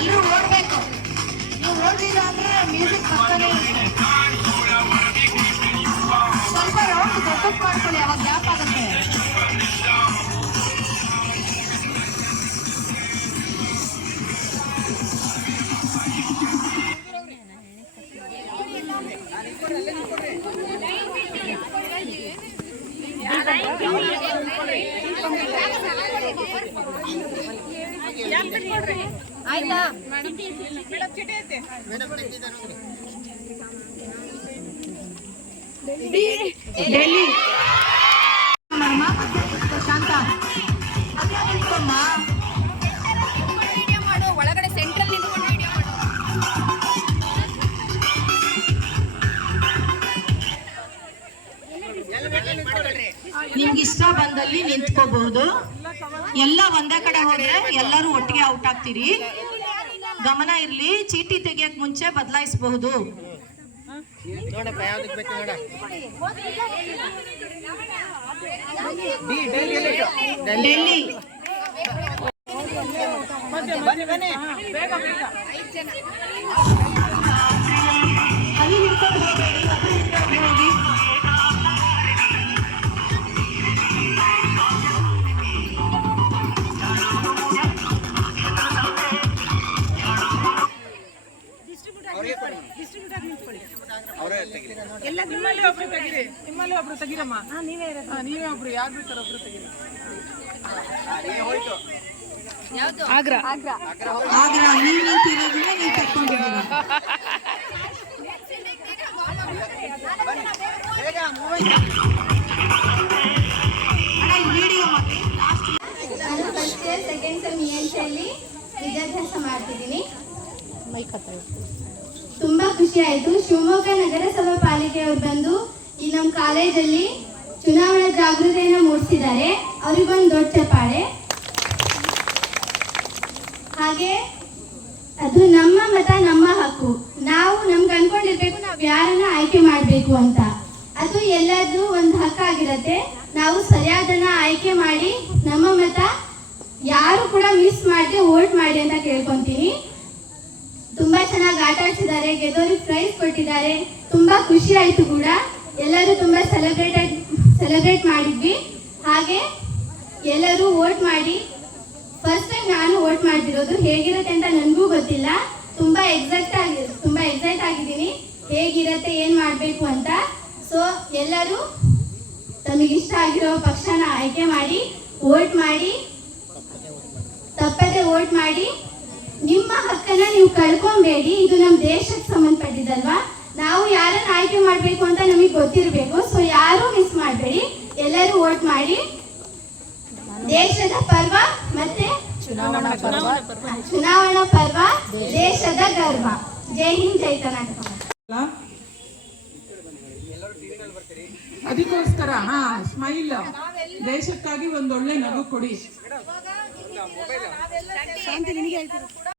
ಎಲ್ಲರೂ ಓಡ್ಬೇಕು ನೀವು ಓಡ್ಲಿಲ್ಲ ಅಂದ್ರೆ ಮ್ಯೂಸಿಕ್ ಬರ್ತಾನೆ ಇರುತ್ತೆ. ಸ್ವಲ್ಪ ರೌಂಡ್ ದೊಡ್ಡಕ್ಕೆ ಮಾಡ್ಕೊಳ್ಳಿ ಅವಾಗ ಗ್ಯಾಪ್ ಆಗುತ್ತೆ ಆಯ್ತಾ? ಡೆಲ್ಲಿ. ನಿಮ್ಗೆ ಇಷ್ಟ ಬಂದಲ್ಲಿ ನಿಂತ್ಕೋಬಹುದು. ಎಲ್ಲ ಒಂದೇ ಕಡೆ ಹೋದ್ರೆ ಎಲ್ಲರೂ ಒಟ್ಟಿಗೆ ಔಟ್ ಆಗ್ತೀರಿ. ಗಮನ ಇರ್ಲಿ, ಚೀಟಿ ತೆಗಿಯಕ್ ಮುಂಚೆ ಬದಲಾಯಿಸಬಹುದು. ಡೆಲ್ಲಿ. ಎಲ್ಲ ನಿಮ್ಮಲ್ಲಿ ಒಬ್ರು ತೆಗಿರಿ. ನಿಮ್ಮಲ್ಲಿ ಒಬ್ರು ತೆಗಿರಮ್ಮ. ನೀವೇ ನೀವೇ ಒಬ್ರು ಯಾರು ಬೇಕಾದ್ರೆ ಒಬ್ರು ತೆಗಿರಿ. ಆಗ್ರಾ. ಆಗ್ರಾ. ನೀವ್ ನಿಂತಿರೋದನ್ನ ನೀವ್ ನಾನು first year second sem E N ಅಲ್ಲಿ ವಿದ್ಯಾಭ್ಯಾಸ ಮಾಡ್ತಿದ್ದೀನಿ. ತುಂಬಾ ಖುಷಿ ಆಯ್ತು ಶಿವಮೊಗ್ಗ ನಗರಸಭಾ ಪಾಲಿಕೆಯವರು ಬಂದು ಈ ನಮ್ಮ ಕಾಲೇಜಲ್ಲಿ ಚುನಾವಣಾ ಜಾಗೃತಿಯನ್ನು ಮೂಡಿಸಿದ್ದಾರೆ. ಅವರಿಗೊಂದು ದೊಡ್ಡ ಪಾಳೆ ಹಾಗೆ ಅದು ನಮ್ಮ ಮತ, ನಮ್ಮ ಹಕ್ಕು. ನಾವು ನಮ್ಗೆ ಅನ್ಕೊಂಡಿರ್ಬೇಕು, ನಾವು ಯಾರನ್ನ ಆಯ್ಕೆ ಮಾಡಬೇಕು ಅಂತ. ಅದು ಎಲ್ಲರದ್ದು ಒಂದು ಹಕ್ಕಾಗಿರತ್ತೆ ನಾವು ಸರಿಯಾದನ್ನ ಆಯ್ಕೆ ಮಾಡಿ ನಮ್ಮ ಮತ ಯಾರು ಕೂಡ ಮಿಸ್ ಮಾಡದೆ ವೋಟ್ ಮಾಡಿ ಅಂತ ಕೇಳ್ಕೊಂತೀನಿ. ಆಟ ಆಡಿಸಿದ್ದಾರೆ ಗೆದ್ದೋರಿಗೆ ಪ್ರೈಸ್ ಕೊಟ್ಟಿದ್ದಾರೆ. ತುಂಬಾ ಖುಷಿ ಆಯ್ತು ಕೂಡ. ಎಲ್ಲರೂ ತುಂಬಾ ಸೆಲೆಬ್ರೇಟ್ ಸೆಲೆಬ್ರೇಟ್ ಮಾಡಿದ್ವಿ. ಹಾಗೆ ಎಲ್ಲರೂ ವೋಟ್ ಮಾಡಿ ಫಸ್ಟ್ ಟೈಮ್ ನಾನು ವೋಟ್ ಮಾಡ್ತಿರೋದು ಹೇಗಿರುತ್ತೆ ಅಂತ ನನಗೂ ಗೊತ್ತಿಲ್ಲ. ತುಂಬಾ ಎಕ್ಸೈಟ್ ಆಗಿ, ತುಂಬಾ ಎಕ್ಸೈಟ್ ಆಗಿದ್ದೀನಿ. ಹೇಗಿರತ್ತೆ, ಏನ್ ಮಾಡ್ಬೇಕು ಅಂತ. ಸೊ ಎಲ್ಲರೂ ತಮಗೆ ಇಷ್ಟ ಆಗಿರೋ ಪಕ್ಷನ ಆಯ್ಕೆ ಮಾಡಿ ವೋಟ್ ಮಾಡಿ, ತಪ್ಪದೆ ವೋಟ್ ಮಾಡಿ ನಿಮ್ಮ ಹಕ್ಕನ್ನ ನೀವು ಕಳ್ಕೊಂಬೇಡಿ. ಇದು ನಮ್ಮ ದೇಶಕ್ಕೆ ಸಂಬಂಧಪಟ್ಟಿದ್ದಲ್ವಾ ನಾವು ಯಾರನ್ನ ಆಯ್ಕೆ ಮಾಡಬೇಕು ಅಂತ ನಮಗೆ ಗೊತ್ತಿರಬೇಕು. ಸೊ ಯಾರು ಮಿಸ್ ಮಾಡಬೇಡಿ. ಎಲ್ಲರೂ ವೋಟ್ ಮಾಡಿ. ದೇಶದ ಪರ್ವ ಮತ್ತೆ ಚುನಾವಣಾ ಪರ್ವ. ದೇಶದ ಗರ್ವ. ಜೈ ಹಿಂದ್ ಜೈ ಕರ್ನಾಟಕ. ಅದಕ್ಕೋಸ್ಕರ ಹಾ ಸ್ಮೈಲ್ ದೇಶಕ್ಕಾಗಿ ಒಂದೊಳ್ಳೆ ನಗು ಕೊಡಿ.